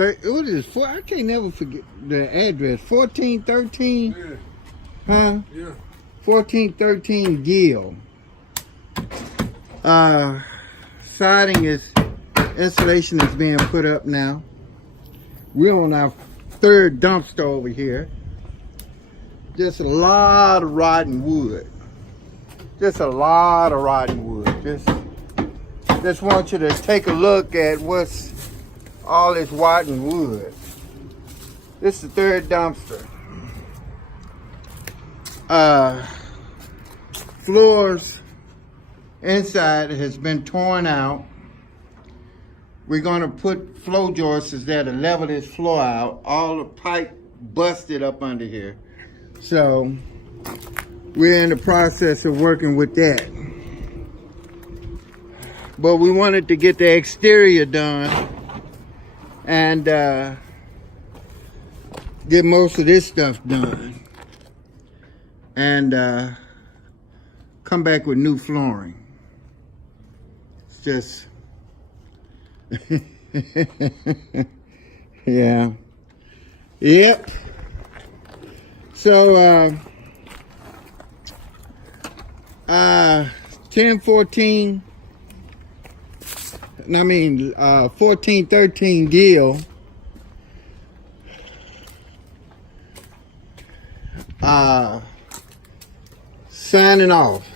What is it? I can't never forget the address. 1413. Yeah. Huh? Yeah. 1413 Gill. Siding installation is being put up now. We're on our third dumpster over here. Just a lot of rotten wood. Just a lot of rotten wood. Just want you to take a look at what's all this rotten wood. This is the third dumpster. Floors inside has been torn out. We're going to put flow joists there to level this floor out. All the pipe busted up under here. So we're in the process of working with that. But we wanted to get the exterior done and get most of this stuff done. And come back with new flooring. It's just, yeah. Yep. So, 1413 Gill. Signing off.